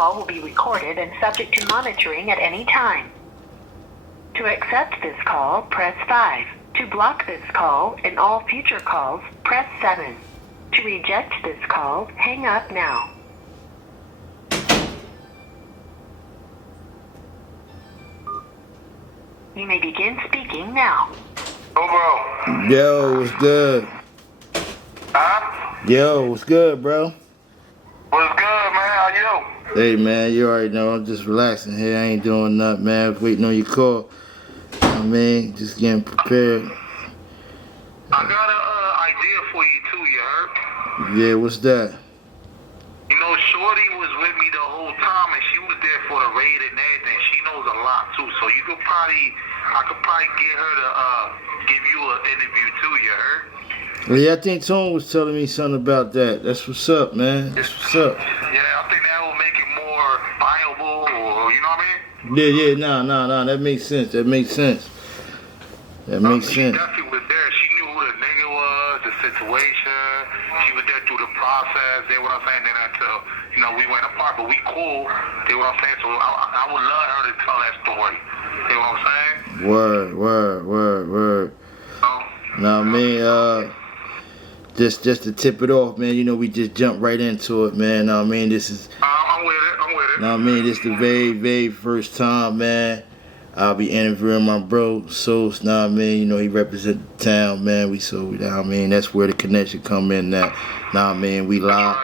call will be recorded and subject to monitoring at any time. To accept this call, press 5. To block this call and all future calls, press 7. To reject this call, hang up now. You may begin speaking now. Oh, bro. Yo, what's good? Huh? Yo, what's good, bro? What's good, man? How you? Hey, man, you already know. I'm just relaxing here. I ain't doing nothing, man. I was waiting on your call. I mean, just getting prepared. I got an idea for you, too, you heard? Yeah, what's that? You know, Shorty was with me the whole time, and she was there for the raid and everything. She knows a lot, too. So I could probably get her to give you an interview, too, you heard? Yeah, I think Tone was telling me something about that. That's what's up, man. That's what's up. Yeah, I think that will make it more viable, or, you know what I mean? Yeah, nah. That makes sense. She definitely was there. She knew who the nigga was, the situation. She was there through the process. You know what I'm saying? Then until, you know, we went apart, but we cool. You know what I'm saying? So I would love her to tell that story. You know what I'm saying? Word. Nah, man, just to tip it off, man, you know, we just jumped right into it, man. Nah, man, this is... I'm with it. Nah, man, this is the very, very first time, man, I'll be interviewing my bro, SOSA. Nah, man, you know, he represents the town, man. Nah, man, that's where the connection come in now. Nah, man, we live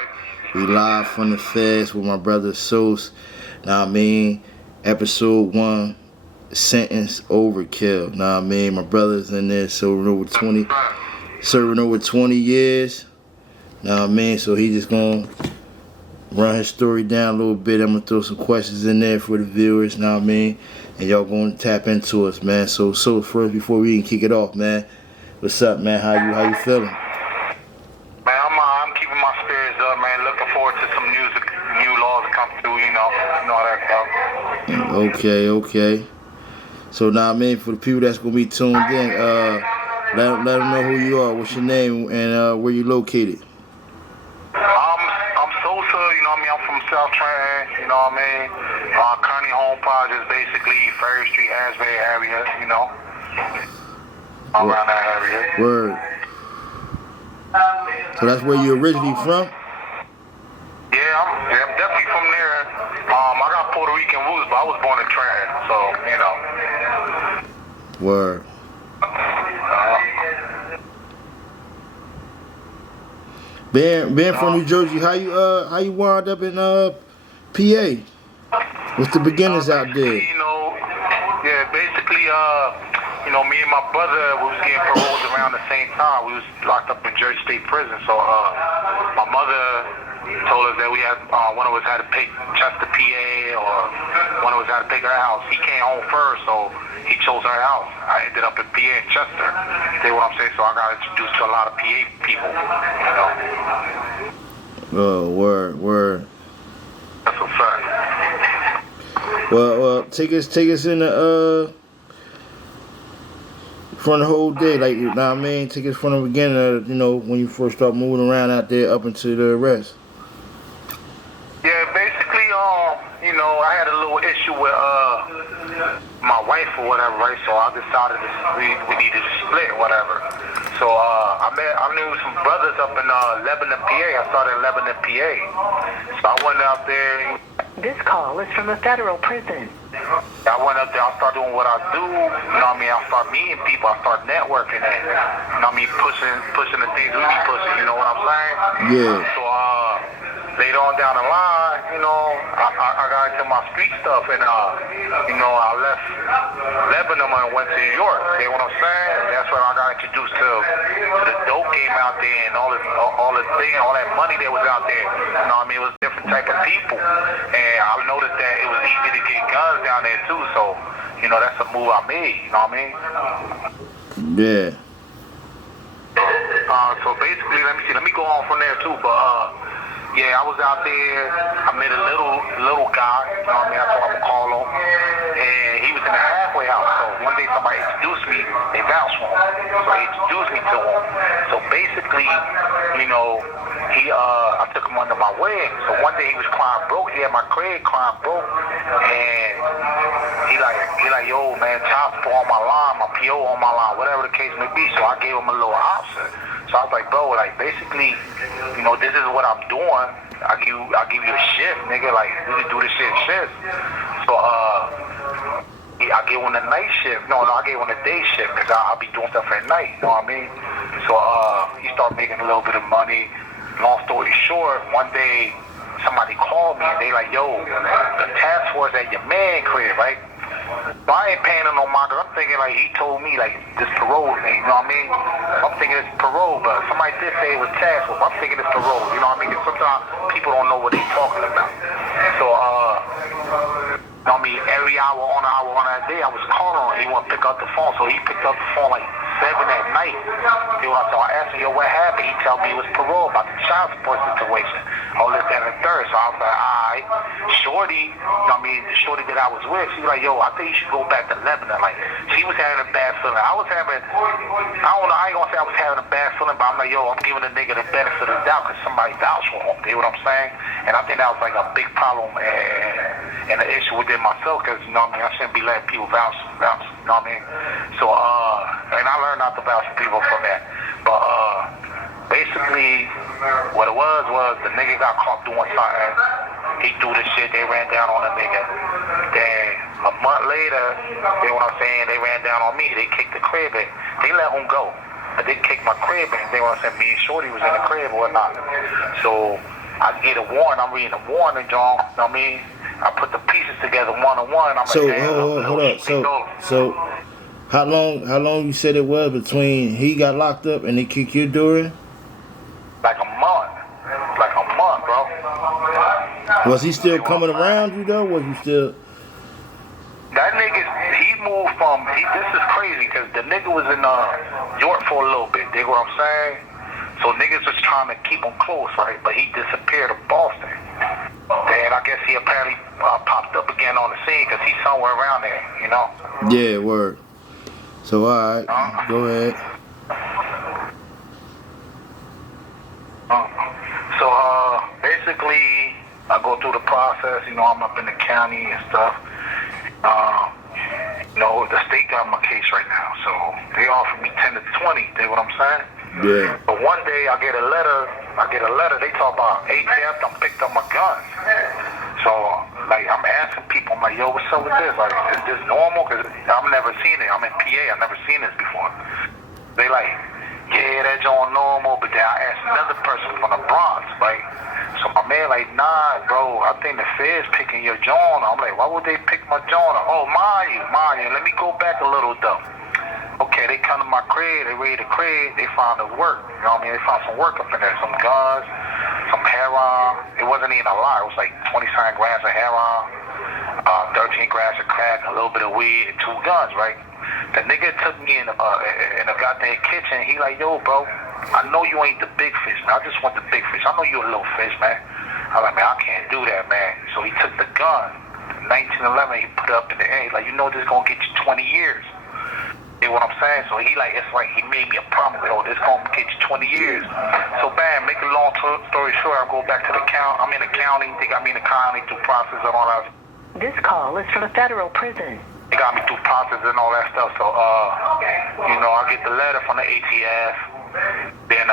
from the FEDS with my brother SOSA. Nah, man, episode 1, sentence OVERKILL. Nah, man, my brother's in there serving over 20 years. Nah, man, so he just gonna run his story down a little bit. I'm gonna throw some questions in there for the viewers, know what I mean? And y'all gonna tap into us, man. So first, before we even kick it off, man, what's up, man? How you feeling? Man, I'm keeping my spirits up, man. Looking forward to some new laws to come through, you know all that stuff. Okay. So now, man, for the people that's gonna be tuned in, let them know who you are, what's your name, and where you located. I'm SOSA, you know what I mean? I'm from South Trenton, you know what I mean? Kearney Home Projects, basically Ferry Street, Asbury area, you know? Around that area. Word. So that's where you originally from? Yeah, I'm definitely from there. I got Puerto Rican roots, but I was born in Trenton, so, you know. Word. Being from New Jersey, how you wound up in PA? What's the beginnings out there? You know, yeah, basically, you know, me and my brother, we was getting paroled around the same time. We was locked up in Jersey State Prison. So my mother told us that we had one of us had to pick Chester, PA, or one of us had to pick our house. He came home first, so he chose our house. I ended up in PA in Chester. See what I'm saying? So I got introduced to a lot of PA people, you know. Oh, word. That's a fact. Well, take us in the from the whole day, like, you know what I mean? Take us from the beginning, you know, when you first start moving around out there up into the arrest. Yeah, basically, you know, I had a little issue with my wife or whatever, right? So I decided we needed to split or whatever. So I knew some brothers up in Lebanon, PA. I started in Lebanon, PA. So I went out there. This call is from a federal prison. I went up there, I started doing what I do, you know what I mean? I start meeting people, I start networking and, you know what I mean, pushing the things we be pushing, you know what I'm saying? Yeah. So later on down the line, you know, I got into my street stuff and, you know, I left Lebanon and went to New York, you know what I'm saying? That's when I got introduced to the dope game out there and all that money that was out there, you know what I mean? It was different type of people and I noticed that it was easy to get guns down there too, so, you know, that's a move I made, you know what I mean? Yeah. So basically, let me go on from there too, but yeah, I was out there, I met a little guy, you know what I mean, I told him to call him, and he was in the halfway house, so one day somebody introduced me, they vouched for him, so they introduced me to him, so basically, you know, I took him under my wing. So one day he was crying broke. He had my crib crying broke, and he like, yo, man, child support on my line, my PO on my line, whatever the case may be. So I gave him a little option. So I was like, bro, like basically, you know, this is what I'm doing. I give you a shift, nigga. Like we can do this shit. So I gave him the night shift. No, I gave him the day shift because I'll be doing stuff at night. You know what I mean? So he started making a little bit of money. Long story short, one day somebody called me and they like, yo, the task force at your man crib, right? So I ain't paying him no mind. I'm thinking like he told me like this parole thing, you know what I mean? I'm thinking it's parole, but somebody did say it was task force. I'm thinking it's parole, you know what I mean? Because sometimes people don't know what they're talking about. So you know what I mean? Every hour on that day, I was calling him. He wouldn't pick up the phone, so he picked up the phone like 7 at night. So I asked him, yo, what happened? He told me it was parole about the child support situation. All this, that, and the third. So I was like, all right. Shorty, you know what I mean, the shorty that I was with, she was like, yo, I think you should go back to Lebanon. Like, she was having a bad feeling. I don't know, I ain't gonna say I was having a bad feeling, but I'm like, yo, I'm giving the nigga the benefit of the doubt because somebody vouched for him. You know what I'm saying? And I think that was like a big problem and an issue within myself because, you know what I mean, I shouldn't be letting people vouch, you know what I mean? So, and I learned not to vouch for people from that. But, basically, what it was the nigga got caught doing something. He threw the shit, they ran down on the nigga. Then, a month later, you know what I'm saying, they ran down on me, they kicked the crib in. They let him go. But they kicked my crib in. They want to say me and Shorty was in the crib or whatnot. So, I get a warrant, I'm reading the warrant, John, you know what I mean? I put the pieces together one on one. I'm so like, hold up. So how long you said it was between he got locked up and they kicked your door in? Like a month, bro. Was he still coming around you though? Was you still? That nigga, he moved from. This is crazy because the nigga was in York for a little bit. Dig what I'm saying? So niggas was trying to keep him close, right? But he disappeared to Boston. And I guess he apparently popped up again on the scene because he's somewhere around there, you know? Yeah, word. So, all right, go ahead. So, basically, I go through the process. You know, I'm up in the county and stuff. You know, the state got my case right now. So, they offered me 10 to 20. Dig what I'm saying? Yeah. But one day I get a letter, they talk about ATF done picked up my gun. So, like, I'm asking people, I'm like, yo, what's up with this? Like, is this normal? Because I've never seen it. I'm in PA, I've never seen this before. They like, yeah, that's all normal, but then I asked another person from the Bronx, like, so my man like, nah, bro, I think the Feds picking your John. I'm like, why would they pick my John? Oh, mind you, let me go back a little though. Okay, they come to my crib, they raid the crib, they found the work. You know what I mean? They found some work up in there, some guns, some heroin. It wasn't even a lot. It was like 27 grams of heroin, 13 grams of crack, a little bit of weed, and 2 guns, right? The nigga took me in a goddamn kitchen. He like, yo, bro, I know you ain't the big fish, man. I just want the big fish. I know you a little fish, man. I like, man, I can't do that, man. So he took the gun, 1911, he put it up in the air. He's like, you know this is gonna get you 20 years. You know what I'm saying? So he like, it's like he made me a promise. Oh, this gonna get you 20 years. So bam, make a long story short, I go back to the county. I'm in the county. They got me in the county through process and all that. This call is from a federal prison. They got me through process and all that stuff. So you know, I get the letter from the ATF. Then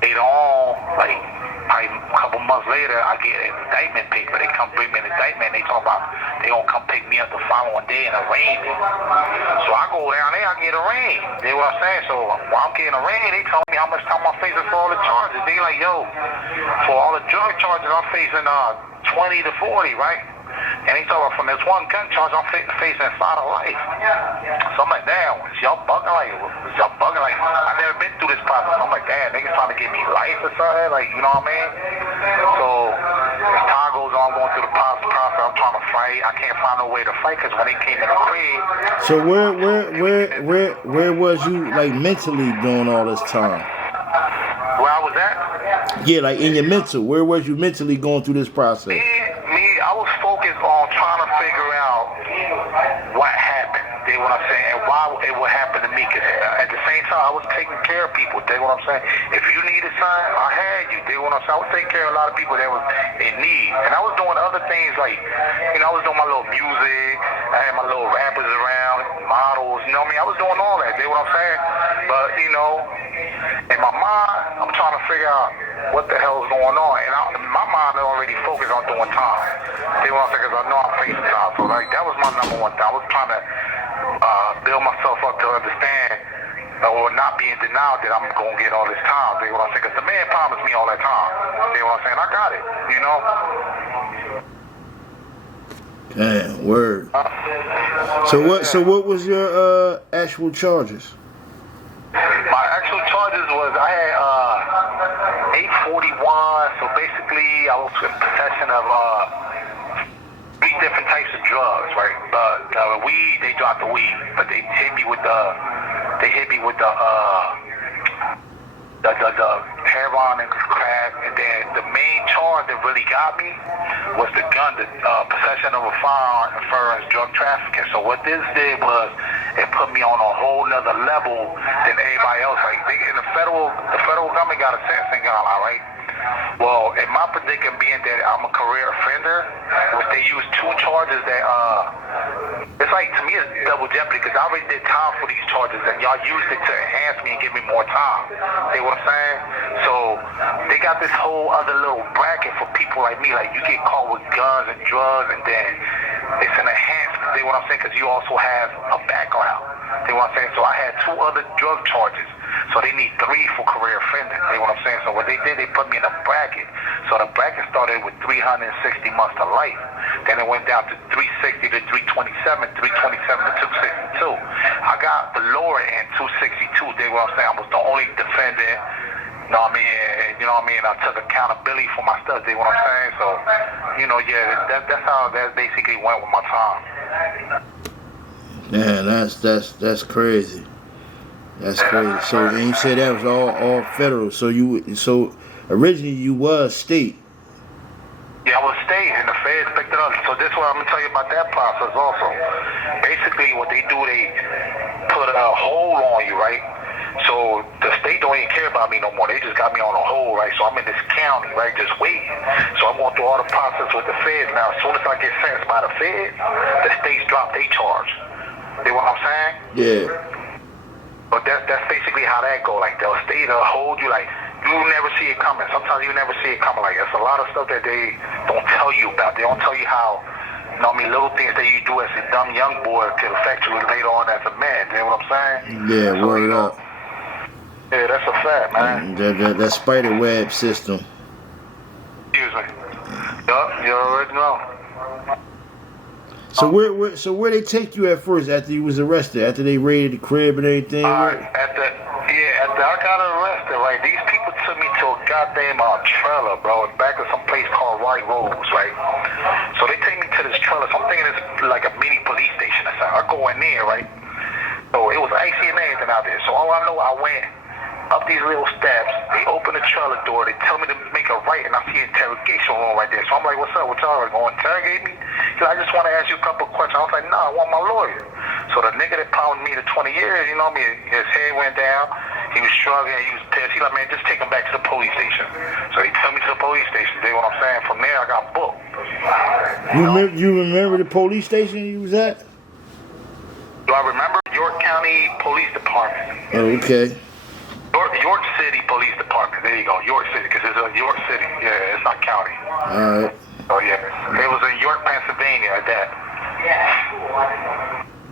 later on, like probably a couple months later, I get an indictment paper. They come bring me an indictment. They talk about they gonna come pick me up the following day and arraign me. So I go down there, I get arraigned. You know what I'm saying? So while I'm getting arraigned, they tell me how much time I'm facing for all the charges. They like, yo, for all the drug charges, I'm facing 20 to 40, right? And they talk about from this one gun charge, I'm facing 5 to life. So I'm like, damn, y'all bugging like, I never been through this process. I'm like, damn, niggas trying to give me life or something, like, you know what I mean? So as time goes on, I'm going through the process, I'm trying to fight. I can't find no way to fight because when they came in the crib. So where was you like mentally during all this time? Where I was at? Yeah, like in your mental. Where was you mentally going through this process? I was focused on trying to figure out what happened. You know what I'm saying, and why it would happen to me. Because at the same time, I was taking care of people. Dig what I'm saying? If you needed something, I had you. Dig what I'm saying? I was taking care of a lot of people that was in need. And I was doing other things like, you know, I was doing my little music. I had my little rappers around, models. You know what I mean? I was doing all that. Dig what I'm saying? But, you know, in my mind, I'm trying to figure out what the hell is going on. And my mind is already focused on doing time. Dig what I'm saying? Because I know I'm facing time. So, like, that was my number one thing. I was trying to build myself up to understand or not be in denial that I'm going to get all this time. Dig what I'm saying? Because the man promised me all that time. Dig what I'm saying? I got it, you know? Damn, word. So what was your actual charges? My actual charges was I had 841. So basically, I was in possession of 3 different types of drugs, right? The weed, they dropped the weed, but they hit me with the heroin and crack, and then the main charge that really got me was the gun, the possession of a firearm and furtherance drug trafficking. So what this did was it put me on a whole nother level than everybody else. Like the federal government got a sentencing guideline, right? Well, in my predicament being that I'm a career offender, which they use 2 charges that it's like, to me, it's double jeopardy because I already did time for these charges and y'all used it to enhance me and give me more time. See what I'm saying? So they got this whole other little bracket for people like me. Like, you get caught with guns and drugs, and then it's an enhancement. See what I'm saying? Because you also have a background. See what I'm saying? So I had 2 other drug charges. So they need 3 for career offending. See what I'm saying? So what they did, they put me in a bracket. So the bracket started with 360 months to life. Then it went down to 360 to 327, 327 to 262. I got the lower end, 262. Dig what I'm saying? I was the only defendant. You know what I mean? You know what I mean? I took accountability for my stuff. Dig what I'm saying? So, you know, yeah, that's how that basically went with my time. Man, that's crazy. That's crazy. So, and you said that was all federal. So originally you was state. Yeah, I was state, and the feds picked it up. So this is what I'm gonna tell you about that process also. Basically, what they do, they put a hold on you, right? So the state don't even care about me no more. They just got me on a hold, right? So I'm in this county, right, just waiting. So I'm going through all the process with the feds. Now, as soon as I get sentenced by the feds, the states drop their charge. See what I'm saying? Yeah. But that's basically how that go. Like, they'll stay to hold you, like, you never see it coming. Sometimes you never see it coming. Like, it's a lot of stuff that they don't tell you about. They don't tell you how, you know what I mean, little things that you do as a dumb young boy could affect you later on as a man. You know what I'm saying? Yeah, so, word up. Yeah, that's a fact, man. That spider web system. Excuse me. Yup, you already know. So where they take you at first after you was arrested, after they raided the crib and everything? After I got arrested, right, these people took me to a goddamn trailer, bro, back to some place called White Rose, right? So they take me to this trailer. So I'm thinking it's like a mini police station. I go in there, right? So it was icy and everything out there. So all I know, I went up these little steps. They open the trailer door. They tell me to make a right, and I see an interrogation room right there. So I'm like, what's up? What y'all going to interrogate me? He said, I just want to ask you a couple of questions. I was like, nah, I want my lawyer. So the nigga that pounded me to 20 years, you know what I mean? His head went down. He was struggling. He was pissed. He like, man, just take him back to the police station. So he took me to the police station. You know what I'm saying? From there, I got booked. You remember the police station you was at? Do I remember? York County Police Department. Oh, okay. York City Police Department. There you go. York City, because it's York City. Yeah, it's not county. All right. Oh, yeah. It was in York, Pennsylvania at that.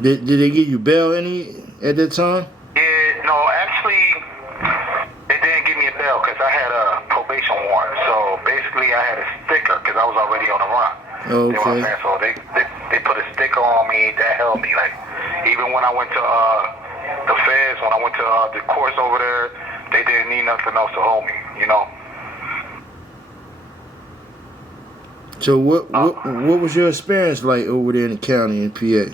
Did they give you bail at that time? Yeah, no, actually, they didn't give me a bail because I had a probation warrant. So basically, I had a sticker because I was already on the run. Okay. You know what I'm saying? So they put a sticker on me that held me. Like, even when I went to the feds, when I went to the courts over there, they didn't need nothing else to hold me, you know. So what was your experience like over there in the county in PA?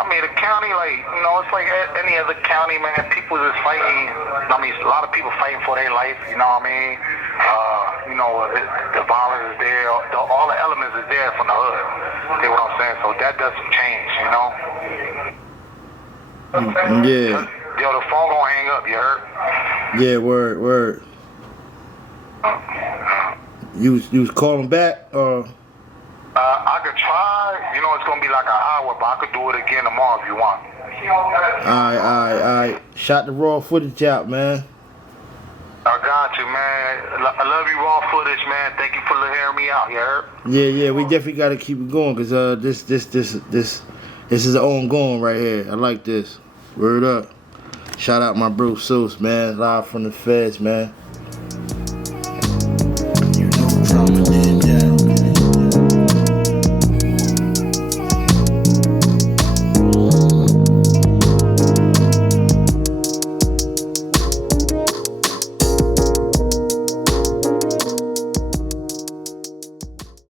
I mean, the county, like, you know, it's like any other county, man. People just fighting. I mean, a lot of people fighting for their life, you know what I mean? You know, the violence is there. All the elements is there from the hood. See what I'm saying? So that doesn't change, you know? Yeah. Yo, the phone gonna hang up, you heard? Yeah, word. You was calling back or? I could try. You know, it's gonna be like an hour, but I could do it again tomorrow if you want. Alright. Shot the raw footage out, man. I got you, man. I love you, raw footage, man. Thank you for hearing me out, you heard? Yeah, we definitely gotta keep it going, cause this is ongoing right here. I like this. Word up. Shout out my bro SOSA, man. Live from the FEDS, man. You know what time it is.